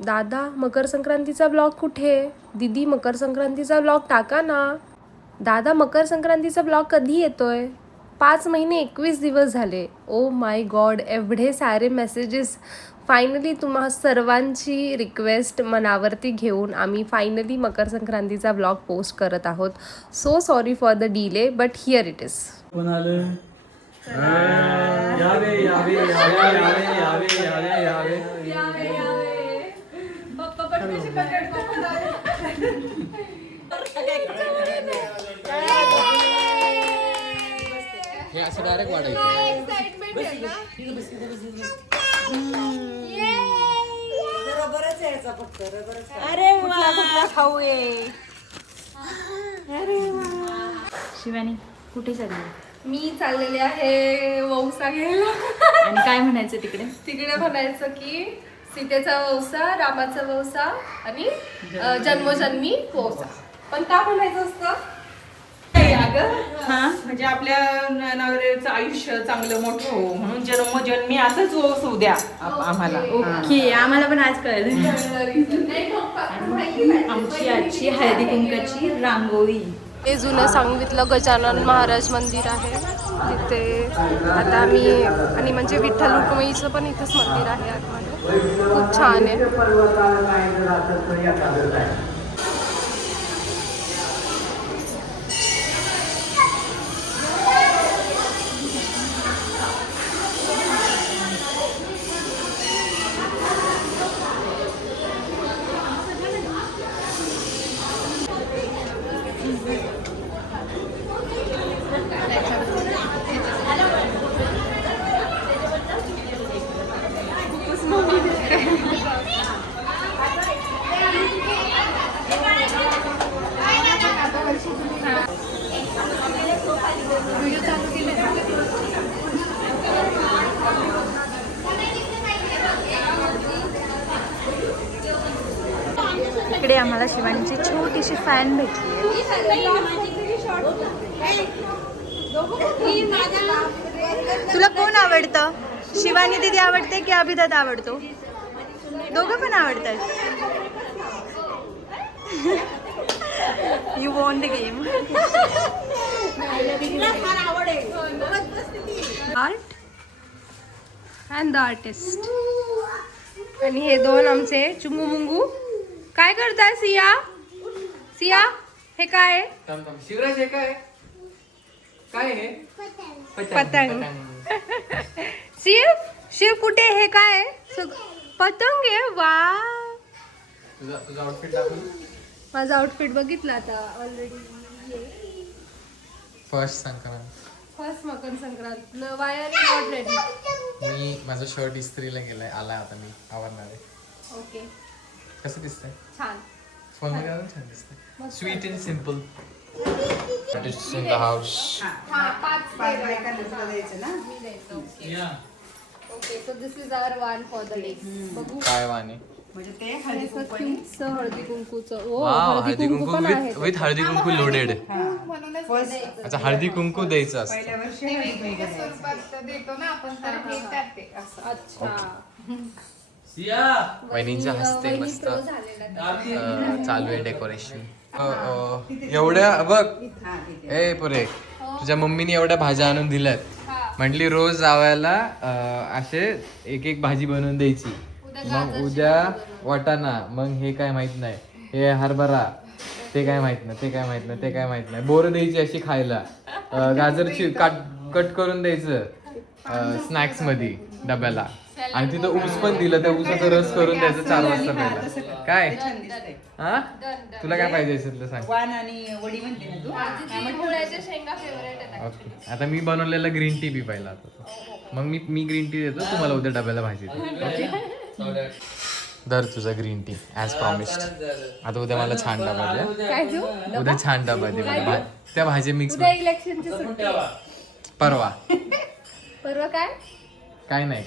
दादा मकर संक्रांतीचा ब्लॉग कुठे? दीदी मकर संक्रांतीचा ब्लॉग टाका ना. दादा मकर संक्रांतीचा ब्लॉग कधी येतोय? 5 महिने 21 दिवस झाले. ओ माय गॉड, एवढे सारे मेसेजेस. फायनली तुम्हा सर्वांची रिक्वेस्ट मनावरती घेऊन आम्ही फायनली मकर संक्रांतीचा ब्लॉग पोस्ट करत आहोत. So sorry for the delay but here it is. कोण आलं? यावे यावे यावे यावे यावे यावे हे असं डायरेक्ट वाढायचं. अरे कुठला खाऊ आहे. शिवानी कुठे चालली? मी चाललेले आहे वौसा घ्यायला. आणि काय म्हणायचं तिकडे? तिकडे म्हणायचं की सीतेचा वौसा, रामाचा वौसा आणि जन्मोजन्मी वौसा. पण का म्हणायचं असतं? म्हणजे आपल्या नवऱ्याचं आयुष्य चांगलं मोठं हो म्हणून जन्मोजन्मी असंच होऊ द्या आम्हाला. ओके, आम्हाला पण आज कळलं. आमची आजची हळदी कुंकाची रांगोळी. हे जुनं सांगलीतलं गजानन महाराज मंदिर आहे तिथे. आता आम्ही आणि म्हणजे विठ्ठल रुक्मिणीचं पण इथेच मंदिर आहे आतमध्ये. खूप छान आहे. इकडे आम्हाला शिवानीची छोटीशी फॅन भेटली आहे. तुला कोण आवडतं? शिवानी दीदी आवडते की अभिदात आवडतो? दोघं पण आवडतात. You want the game. Art and the artist. आणि हे दोन आमचे चुंगू मुंगू. काय करताय सिया? सिया हे काय आहे? शिवराज हे काय? काय हे? पतंग. शिव कुठे? हे काय आहे? पतंग आहे. वा, तुझा आउटफिट दाखव. माझा आउटफिट बघितला आता already. First Sankrant. First Makar Sankrant. Why are not ready. मी माझं शर्ट इस्त्रीला गेलाय, आलाय आता मी आवरणार आहे. ओके, कसं दिसतंय? छान. फोन मध्ये अजून छान दिसतंय. Sweet and simple. Artist in the house. Okay, so this is hour one for the legs. बघू काय वाणी. म्हणजे ते हळदी कुंकू हळदी कुंकूचं. ओ, वाव, हळदी कुंकू पण आहे. With Haldi Kunku loaded. अच्छा, हळदी कुंकू द्यायचं असतं. पहिल्या वर्षी हळदी कुंकू अच्छा. वहिनींच्या हस्ते वहिनी मस्त pro झालेला. चालू आहे डेकोरेशन. एवढ्या बघ ए पुरे, तुझ्या मम्मीने एवढ्या भाज्या आणून दिल्यात. म्हटली रोज जावायला असे एक एक भाजी बनवून द्यायची. मग उद्या वाटाणा, मग हे काय माहित नाही, हे हरभरा, ते काय माहित नाही, ते काय माहित नाही, ते काय माहित नाही. बोरं द्यायची अशी खायला. गाजरची कट करून द्यायचं स्नॅक्स मध्ये डब्याला. आणि तिथं ऊस पण दिलं, त्या ऊसाचा रस करून द्यायचं 4 वाजता पहिला. काय हा, तुला काय पाहिजे असेल तर सांग. वाण आणि वडी म्हणते ना तू. शेंगा फेवरेट आहे. ओके, आता मी बनवलेला ग्रीन टी बी पाहिला आता. मग मी ग्रीन टी देतो तुम्हाला, उद्या डब्याला भाजी दे. ओके, दर तुझा ग्रीन टी ॲज प्रॉमिस्ड. आता उद्या मला छान डबा द्या. काय देऊ? उद्या छान डबा दे मला. त्या भाज्या मिक्स. उद्या इलेक्शनची सुट्टी. परवा परवा काय? काय नाही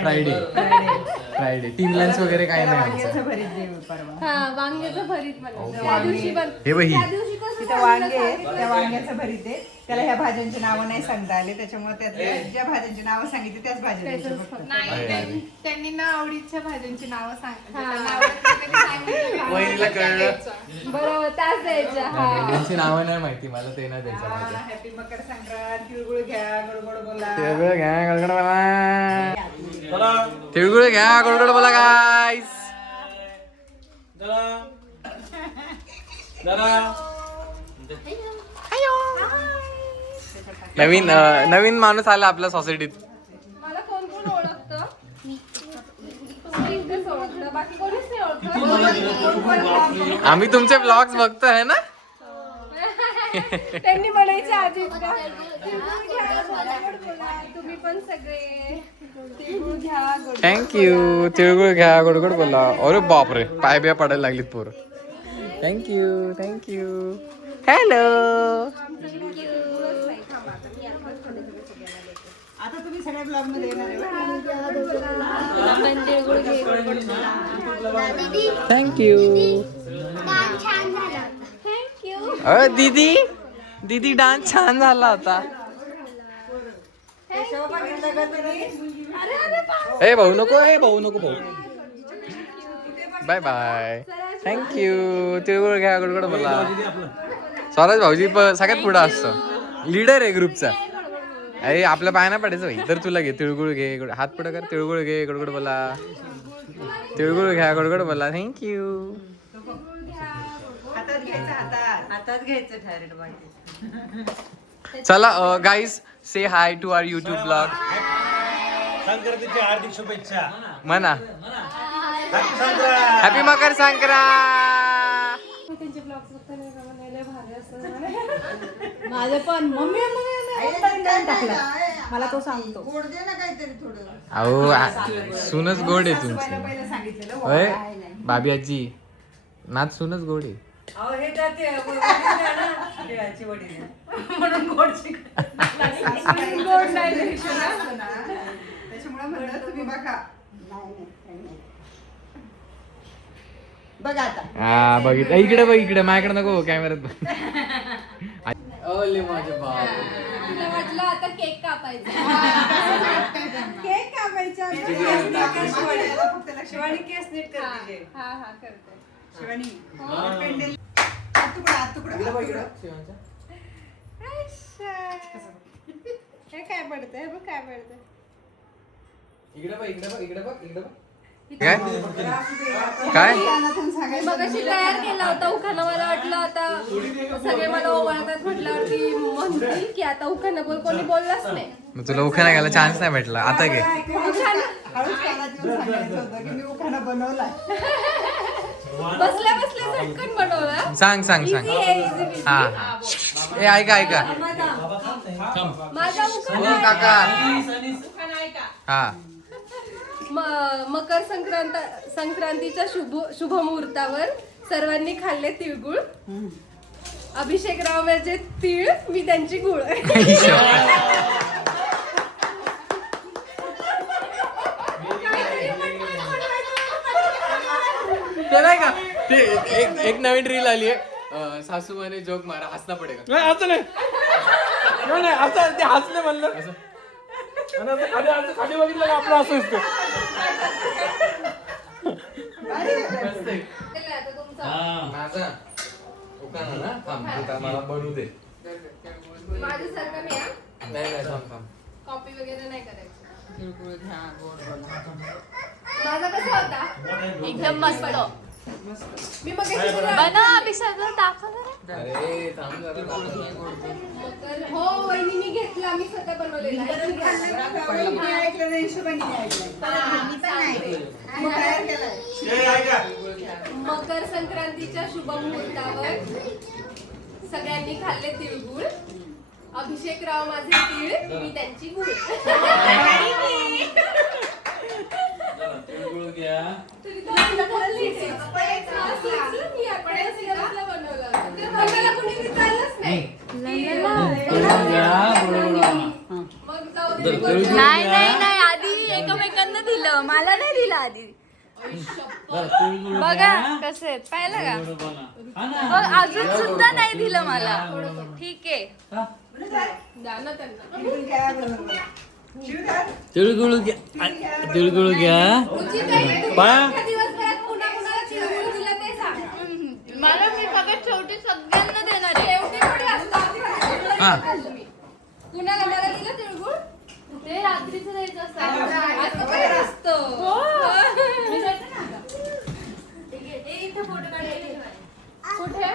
फ्रायडे 3 लंच वगैरे काय नाही आमचं. भरीत देऊ परवा. हा, वांग्याचं भरीत बनवलं. त्या दिवशी पण हे बघ ही. त्या दिवशी कसं तिथे वांगे आहेत, त्या वांग्याचं भरीत आहे. त्याला ह्या भाज्यांची नावं नाही सांगता आले, त्याच्यामुळे त्यातल्या ज्या भाज्यांची नावं सांगितली त्याच भाज्या द्यायच्या फक्त. त्यांनी ना आवडीच्या भाज्यांची नावं वहिनीला कळलं बरोबर त्याच द्यायच्या. हा त्यांची नावं नाही माहिती मला, ते नाही द्यायचं माझ्या. हॅपी मकर संक्रांत, तिळगुळ घ्या, गोड गोड बोला. तिळगुळ घ्या गडगड बोला, तिळगुळ घ्या गडगड बोला गाईस. नवीन माणूस आला आपल्या सोसायटीत. मला कोण कोण ओळखतं? तुम्ही एकटेच ओळखतं, बाकी कोणीच नाही ओळखत. आम्ही तुमचे ब्लॉग्स बघतो आहे ना. त्यांनी म्हणायच्या आधीच का तिळगुळ घ्या, गोड बोला. तुम्ही पण सगळे तिळगुळ घ्या, गोड थँक्यू. तिळगुळ घ्या गोडगोड बोला. अरे बापरे, पाय बिया पडायला लागलीत पोरं. Thank you thank you. हॅलो. आता तुम्ही सगळ्या ब्लॉग मध्ये येणार आहे बरं. थँक्यू. दीदी दीदी डान्स छान झाला होता. ए भाऊ नको, ए भाऊ नको भाऊ. Bye bye. थँक्यू. तिळगुळ घ्या गोडगोड बोला. स्वराज भाऊजी सगळ्यात पुढं असतो, लीडर आहे ग्रुपचा. अरे आपल्या पाय नाही पडायचं भाई. तर तुला घे तिळगुळ घे, हात पुढं कर. तिळगुळ घे गोडगोड बोला. तिळगुळ घ्या गोडगोड बोला. थँक्यू. हातात घ्यायचं, हातात घ्यायचं डायरेक्ट बाकी. चला guys, say hi to our YouTube blog. संक्रांतीची हार्दिक शुभेच्छा. म्हणा हॅपी मकर संक्रांत. त्यांचे ब्लॉग्स बघताना लय भारी असतं. माझं पण मम्मी टाकला मला तो सांगतो. गोड दे ना काहीतरी थोडं. अहो सुनच गोड आहे तुमची. पहिलं सांगितलेलं होय बाबी आजी, नाच सुनच गोड आहे. अहो हे त्यात तिळाची वडील म्हणून गोड गोड नाही द्यायची ना. त्याच्यामुळे म्हणलं तुम्ही बघा. बघा आता हा बघितलं. इकडे बघ, इकडे माझ्याकडे नको कॅमेऱ्यात बघ. ओले माझे बाप. तिला वाटलं आता केक कापायचा. केक कापायचा. फक्त शिवानी केस नीट करते. हा हा करते. शिवानी पेंडेल हात तुकडा, हात तुकडा. हे काय पडतंय बघ, काय पडतंय. इकडे बघ, इकडे बघ, इकडे बघ, इकडे बघ. काय काय मगाशी तयार केला होता उखाणा. मला वाटलं आता सगळे मला ओवाळतात म्हटल्यावरती म्हणतील की आता उखाणा बोल. कोणी बोललाच नाही. मग तुला उखाणा घ्यायला चान्स नाही भेटला. आता घे. हळूच कानात येऊन सांगायचं होतं की मी उखाणा बनवलाय. बसल्या बसल्या झटकन बनवला. सांग सांग सांग. हा हा. ए ऐका ऐका. माझा ओ उखाणा काका. हा मकर संक्रांतीच्या शुभ मुहूर्तावर सर्वांनी खाल्ले तिळगुळ. अभिषेकराव म्हणजे तीळ, मी त्यांची गुळ. ते नाही का ते एक नवीन रील आली आहे. सासू म्हणे जोक मारा, हसना पडेगा. नाही असं नाही, नाही असं ते हसले म्हणलं. आणि असं खाली बघितलं का आपलं असं असतं. माझा उखाणा ना, थांब आता मला बनवू दे. माझ्यासारखं नाही हा. नाही नाही थांब थांब. कॉपी वगैरे नाही करायची. तिळगुळ घ्या गोड बोला. माझा कसा होता? एकदम मस्त. मी मग अरे थांब जरा. हो वहिनी घेतला, मी स्वतः बनवलेला. मी ऐकलं नाही, शिवानी ऐकलं. मग तयार केलाय. मकर संक्रांतीच्या शुभ मुहूर्तावर सगळ्यांनी खाल्ले तिळगुळ. अभिषेकराव माझे तीळ, मी त्यांची गुळ. तिळगुळ घ्या. मला कोणी विचारलंच नाही. नाही नाही नाही आधी एकमेकांना दिलं, मला नाही दिलं आधी. बघा कसे आहेत पाहिलं का बघ, अजून सुद्धा नाही दिलं मला. ठीक आहे तिळगुळ घ्या तिळगुळ घ्या बाळा मला मी सगळ्यात शेवटी सगळ्यांना देणार आहे. हा कुणाला मला दिलं तिळगुळ ते रात्रीचं द्यायचं असतं. कुठे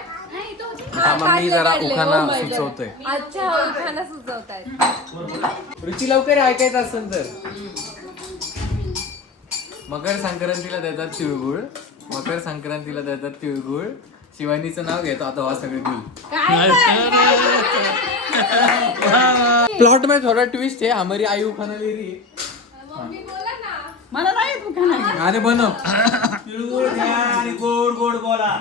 मी जरा उखाणा सुचवतोय. अच्छा उखाणा सुचवतायत. रुची लवकर ऐकायचं असेल तर मकर संक्रांतीला देतात तिळगुळ, मकर संक्रांतीला देतात तिळगुळ, शिवानीचं नाव घेतो आता वा सगळे गुल. प्लॉट में थोड़ा ट्विस्ट है, हमारी आई उखाना ले रही है. मला नाही येत उखाणा. अरे बनव. तिळगुळ घ्या आणि गोड गोड बोला.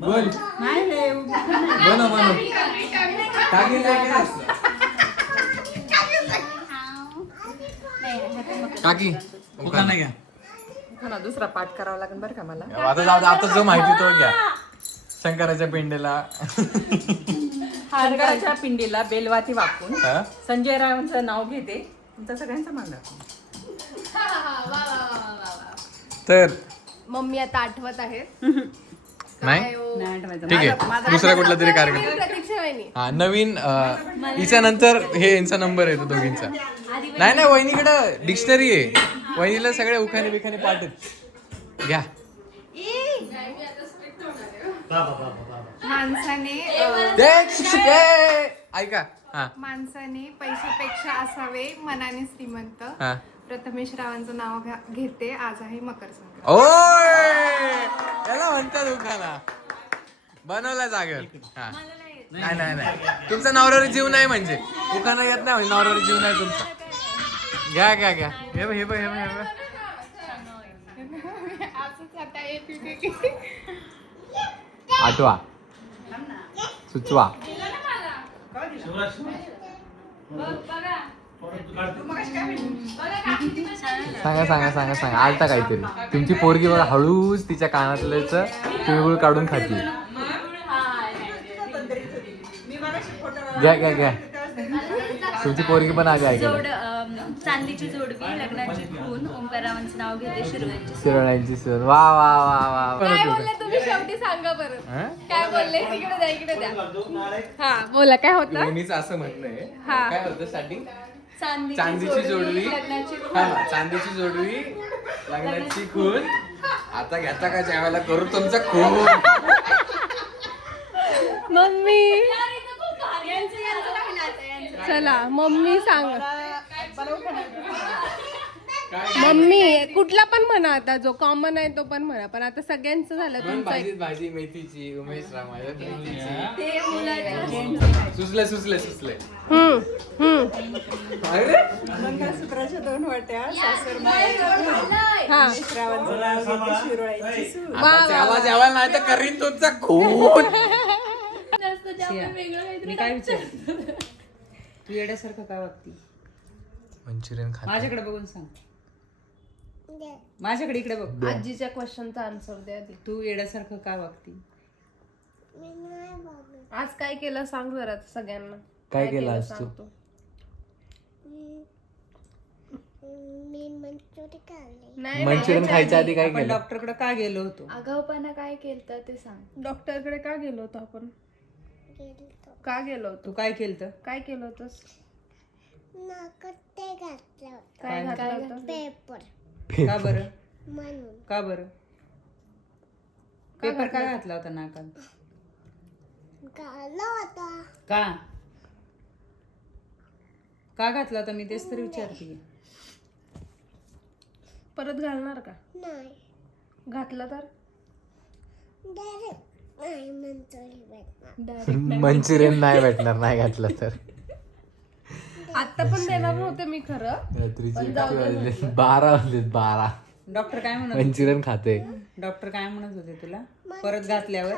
बोल नाही रे बनव बनव. टाकी काकी उखाणा घ्या. उखाणा दुसरा पाठ करावा लागेल बरं का मला. आता जाऊ दे, आता जो माहिती तो घ्या. शंकराच्या पिंडीला शंकराच्या पिंडीला बेलवाती वापरून हा? संजय रावांचं नाव घेते तुमचा सगळ्यांचा मांडा. तर मम्मी आता आठवत आहे. नाही नाही आठवायचं. ठीक आहे, दुसरा कुठला तरी कार्यक्रम. प्रतीक्षा वहिनी हा नवीन हिच्या नंतर हे यांचा नंबर आहे तो दोघींचा. नाही नाही वहिनीकडं डिक्शनरी आहे, वहिनीला सगळे उखाणे बिखाणे पाठ आहेत. घ्या. माणसाने ऐका हा माणसाने पैशापेक्षा असावे मनाने श्रीमंत. हा. प्रथमेश रावांचं नाव घेते. आज आहे मकर संक्रांत. ओय त्याला म्हणतात उखाणा. बनवला जागर. हा नाही नाही नाही तुमचा नवऱ्यावर जीव नाही म्हणजे उखाणा येत नाही म्हणजे नवऱ्यावर जीव नाही तुमचा. घ्या घ्या घ्या हे बघ हे बघ हे बघ हे बघ. असंच आता येते. आठवा सुचवा. सांगा सांगा सांगा सांगा आलता काहीतरी. तुमची पोरगी बघा हळूच तिच्या कानातल्याच तिळगुळ काढून खाती. घ्या घ्या घ्या तुमची पोरगी पण आधी ऐकायला. चांदीची जोडवी लग्नाची खून ओंकारावांचं नाव घेते शिरवायची. शिरोळ्यांची सून. वा वा वा वा. काय बोलले तुम्ही शेवटी सांगा परत. हं? काय बोलले इकडे द्या इकडे द्या. हा बोला काय होतं. वहिनीचं असं म्हणणं आहे. हा. काय होतं स्टार्टिंग. चांदीची चांदीची जोडवी लग्नाची खून. हा, चांदीची जोडवी लग्नाची खून. आता घेता का जेवायला करू तुमचा खून. मम्मी चला मम्मी सांग. मम्मी कुठला पण म्हणा आता जो कॉमन आहे तो पण म्हणा पण आता सगळ्यांचं झालं दोन तुमचं. भाजीत भाजी मेथीची उमेश रामाच्या प्रीतीची. ते मुलाचं सुचले सुचले सुचले. अरे मंगळसूत्राच्या 2 वाट्या सासर माहेरची हा रावांचं नाव घेते शिरोळ्याची सून. आता जेवायला नाही तर करीन तुमचा खून. मी काय विचारते तू येड्यासारखं काय वागती. मंचुरियन खा. माझ्याकडे बघून सांग. माझ्याकडे इकडे बघ. आजीच्या क्वेश्चनचा आन्सर द्या आधी. तू येड्यासारखं काय वागती. आज काय केलं सांग जरा सगळ्यांना. काय केलं आज तू? सांगतो. नाही मंचुरियन खायच्या आधी काय आपण केलं. डॉक्टरकडे का गेलो होतो. आगाऊपणा काय केलं ते सांग. डॉक्टरकडे का गेलो होतो आपण. का गेलो होतो. तू काय केलं. काय केलं होतंस. काय घातलं होतं. का बरं का बरं पेपर काय घातला होता नाकात. का का घातला होता मी तेच तर विचारते. परत घालणार का. घातलं तर मंचुरियन नाही भेटणार नाही घातलं तर. आता पण देणार नव्हते मी खरं. रात्रीचे 12 वाजले 12. डॉक्टर काय म्हणत मंचुरियन खाते. डॉक्टर काय म्हणत होते तुला परत घातल्यावर.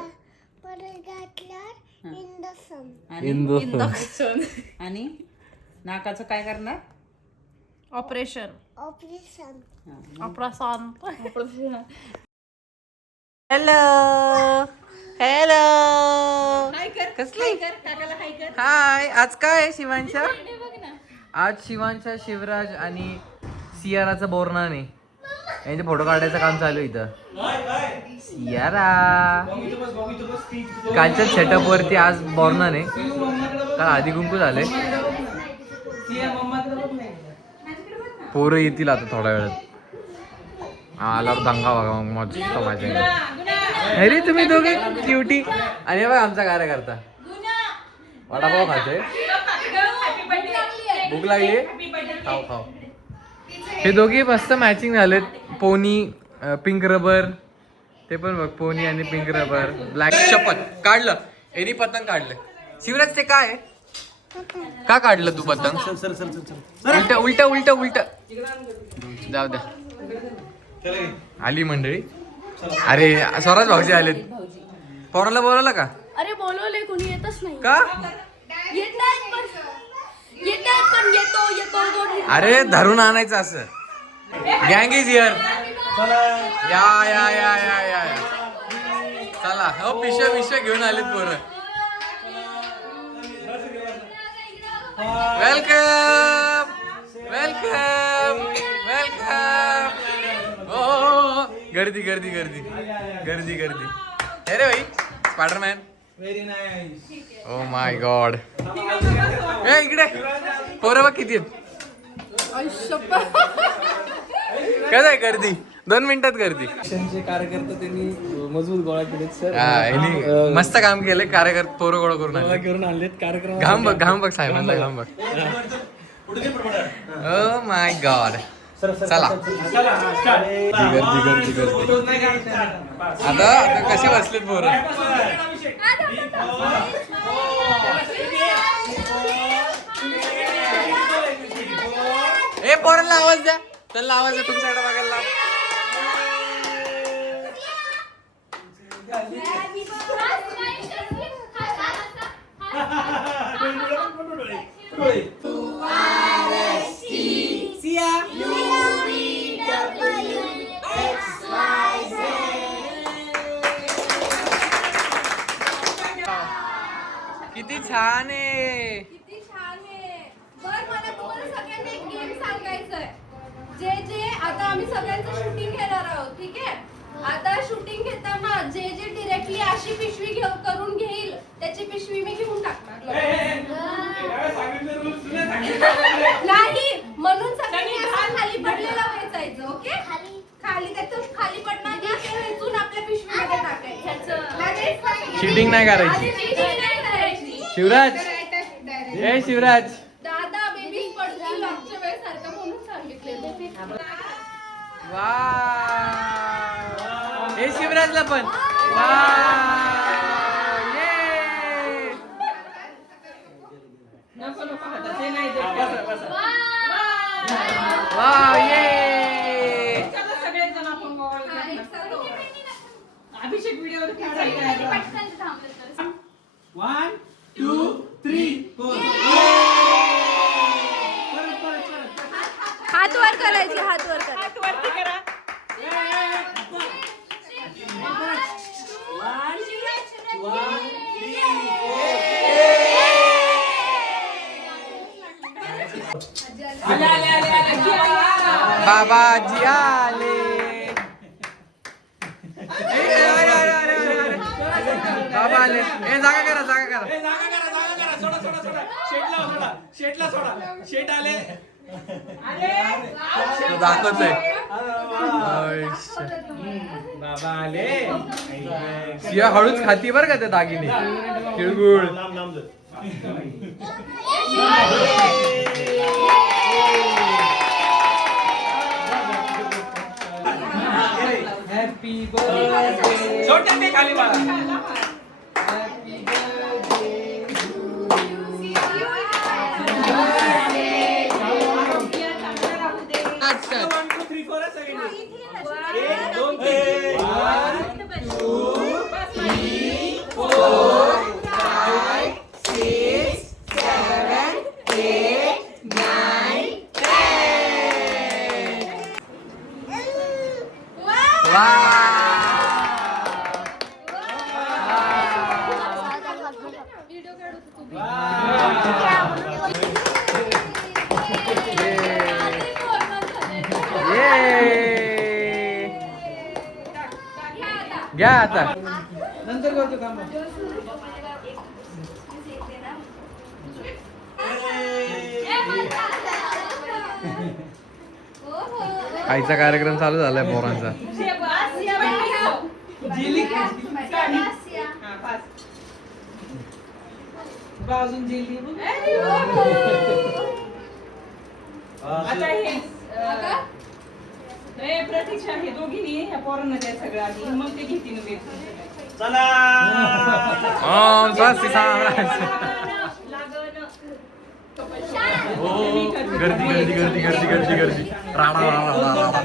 इंदू आणि नाकाचं काय करणार. ऑपरेशन ऑपरेशन हॅलो हॅलो कसली हाय. आज काय आहे शिवांशा? आज शिवांशा, शिवराज आणि सियाराचा बोरनाने यांचे फोटो काढायचं काम चालू आहे इथं. सियारा कालच्या सेटअप वरती आज बोरनाने काल आधी कुंकू झाले. पोरं येतील आता थोड्या वेळात. आल्यावर दंगा बघा मस्त माझ्या. अरे तुम्ही दोघे क्युटी. आणि बघ आमचा कार्यकर्ता वडापाव खातोय. भूक लागली खाऊ खाऊ. हे दोघे मस्त मॅचिंग झालेत. पोनी पिंक रबर ते पण बघ पोनी आणि पिंक रबर ब्लॅक. शपथ काढलं एनी पतंग काढलं. शिवराज ते काय का काढलं तू पतंग? उलट उलट उलट उलट जाऊ द्या. आली मंडळी. अरे स्वराज भाऊजी आलेत. पोराला बोलवलं का? अरे बोलवले कोणी येतच नाही. का? येतात पण येतो अरे धरून आणायचं असं. गँग इज हिअर. या या या या या चला. हो पिशव्या पिशव्या घेऊन आलेत पोरं. Welcome welcome welcome. ओ गर्दी गर्दी गर्दी गर्दी गर्दी. अरे भाई Spiderman. Very nice. Oh my god. ए इकडे पोरं बघ किती आहेत. काय आहे गर्दी 2 मिनिटात गर्दी. शिक्षणचे कार्यकर्ते त्यांनी मजबूत गोळा केलेत सर. यांनी मस्त काम केलंय. कार्यकर्ते पोरं गोळा करून गोळा आणले. करून आणलेत कार्यक्रम. घाम बघ साहेबांना घाम बघ. ओ माय गॉड. चला गर्दी गर्दी गर्दी. आता कशी बसलेत पोरं. ए पोरांना आवाज द्या. त्यांना आवाज द्या. तुमच्याकडे बघायला लाव. किती छान आहे. किती छान आहे. बरं मला तुम्हाला सगळ्यांना एक गेम सांगायचंय. जे आता आम्ही सगळ्यांचं शूटिंग घेणार आहोत. ठीक आहे. आता शूटिंग घेताना जे डिरेक्टली अशी पिशवी करून घेईल त्याची पिशवी मी घेऊन टाकणार. नाही म्हणून सगळ्यांनी असं खाली पडलेला वेचायचं. ओके खाली त्यातून खाली पडणार ना ते वेचून आपल्या पिशवीमध्ये टाकायचं. चिटिंग नाही करायची. Cheating नाही करायची. शिवराज ए शिवराज. दादा बेबी पडतील मागच्या वेळेस सारखं म्हणून सांगितलेलं. वा ए शिवराजला पण वा. नको नको हातात ते नाही देत. वा ये. चला सगळेच जण आपण mobile Abhishek video one two three four. हात वर करायची हात वर करायची. हात वरती करा. बाबाजी आले. बाबा आले. ए जागा करा जागा करा. जागा करा. सोडा सोडा सोडा. शेटला सोडा. शेट आले. दाखवतोय. बाबा आले. शिया हळूच खाती बर का ते दागिने. तिळगुळ. Happy birthday. छोट्या ते खाली बाळा. व्हिडिओ काढू तुम्ही घ्या आता. नंतर करतो थांबा. आईचा कार्यक्रम चालू झालाय पोरांचा. अजून जेली आता हे प्रतीक्षा हे दोघींनी ह्या पोरांना द्या सगळं आधी मग ते घेतील वेळ. ओम स्वस्ति साम्राज्य. गर्दी गर्दी गर्दी गर्दी गर्दी गर्दी. राडा राडा राडा.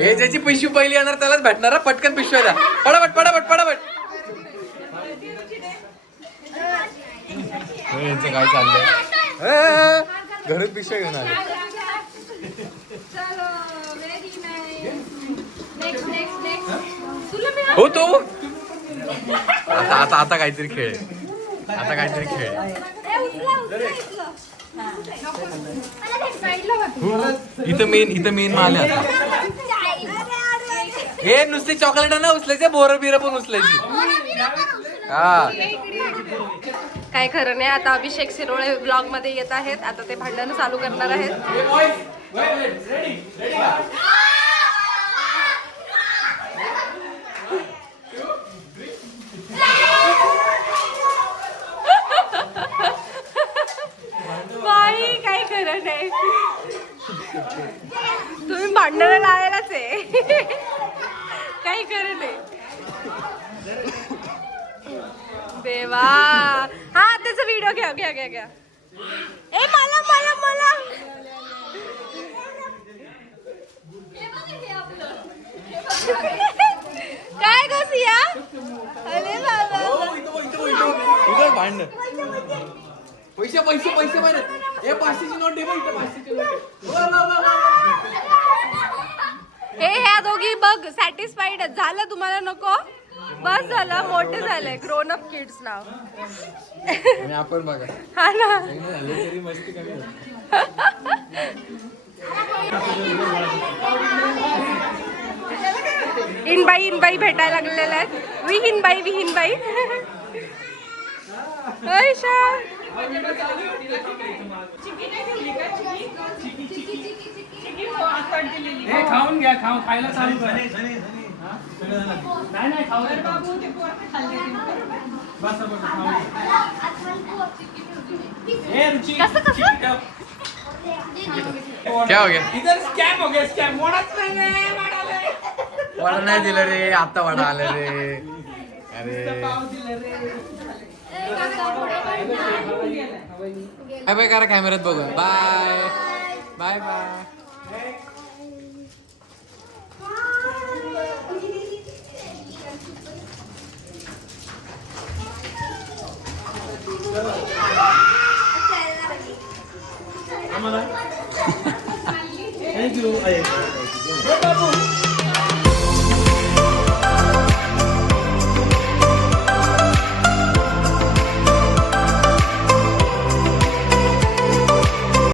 हे ज्याची पिशवी पहिली येणार त्यालाच भेटणार हा. पटकन पिशव्या द्या. पडापट पडापट पडापट. यांचं काय चाललंय? घरून पिशव्या घेऊन आले. चलो व्हेरी नाईस. नेक्स्ट तुला मी हो तो आता आता आता काहीतरी खेळ आहे. आता काहीतरी खेळ आहे. इथं मेन माल आहे आता. हे नुसते चॉकलेट ना उचलायचे, बोरं बिरं पण उचलायची. हा काय खरं नाही. आता अभिषेक शिरोळे ब्लॉग मध्ये येत आहेत. आता ते भांडण चालू करणार आहेत. बाई काय खरं नाही. तुम्ही भांडण लावायलाच आहे. काही खरं नाही. देवा. हा त्याचा व्हिडिओ घ्या घ्या घ्या घ्या. ए मला मला मला काय गो सिया. अरे बाबा भांडण. पैसे पैसे पैसे माहिती. हे 500ची नोट दे. 500ची नोट. हे ह्या दोघी बघ सॅटिस्फाईड झालं. तुम्हाला नको बस झालं. मोठे झाले. ग्रोन अप किड्स नाव. आणि आपण बघा हा ना. तरी मस्ती कमी. इनबाई भेटायला लागलेल्या आहेत. विहीनबाई ऐशा. हे खाऊन घ्या. खायला चालू करा. नाही खाऊ. बस बस क्या हो गया? इधर स्कॅम हो गया. स्कॅम वडा नाही दिलं रे. आता वडा आलं रे. अरे बाय बाय करा कॅमेऱ्यात बघून. Bye bye bye. थँक्यू.